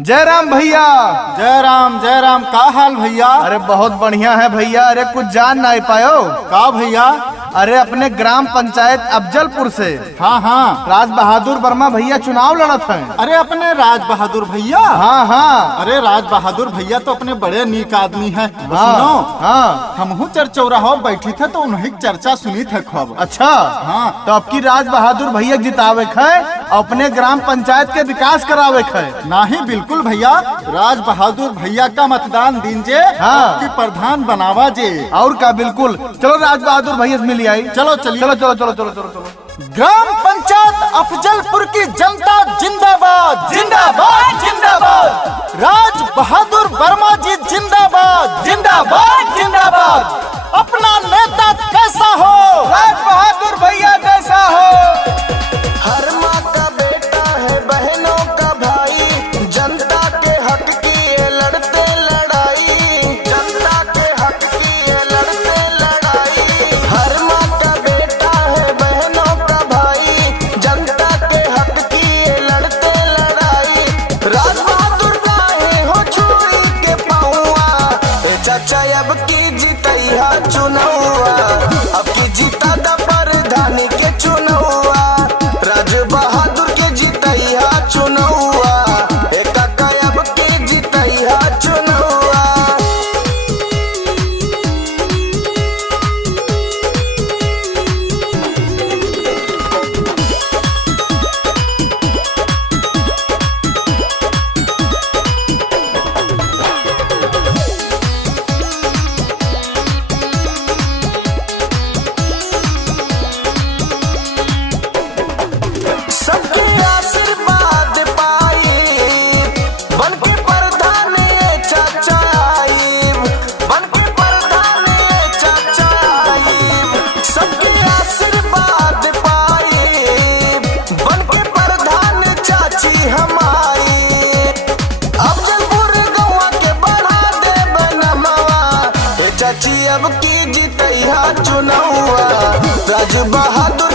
जय राम भैया। जय राम का हाल भैया। अरे बहुत बढ़िया है भैया। अरे कुछ जान नहीं पायो का भैया। अरे अपने ग्राम पंचायत अफजलपुर से हाँ राज बहादुर वर्मा भैया चुनाव लड़त हैं। अरे अपने राज बहादुर भैया। हाँ अरे राज बहादुर भैया तो अपने बड़े नीक आदमी है। हाँ हमहू चरचौराहा बैठी थे तो उन्हीं चर्चा सुनी थे खूब। अच्छा हाँ तो अब की राज बहादुर भैया जितावे है अपने ग्राम पंचायत के विकास करावे है। नहीं बिल्कुल भैया, राज बहादुर भैया का मतदान दीजिए। हाँ। की प्रधान बनावा जे। और का बिल्कुल। चलो राज बहादुर भैया से मिली आई। चलो चलिए। चलो चलो चलो चलो चलो चलो। ग्राम पंचायत अफजलपुर की जनता जिंदाबाद जिंदाबाद जिंदाबाद। राज बहादुर वर्मा जी जिंदाबाद जिंदाबाद जिंदाबाद। अपना नेता कैसा हो। राज बहादुर भैया कैसा हो। हर माँ का बेटा है बहनों का भाई, जनता के हक की ये लड़ते लड़ाई, जनता के हक की ये लड़ते लड़ाई। हर माँ का बेटा है बहनों का भाई, जनता के हक की ये लड़ते लड़ाई। राज बहादुर गाए हो छुरी के पहुआ, चाचा अब की जीतैया चुनौआ, अब की जीता दा प्रधानी के चुनौआ। राज बहादुर के जीतैया चुनौआ, एक अब के जीतैया चुनौआ। सबके आशीर्वाद पाई, बन के प्रधान चाचा आईब, बन के प्रधान चाचा आईब। सबके आशीर्वाद पाई, बन के प्रधान चाची हमारी। अफजलपुर गौवा के बढ़ा दे बनमवा, चाची अब की जीतैया चुनौआ। राज बहादुर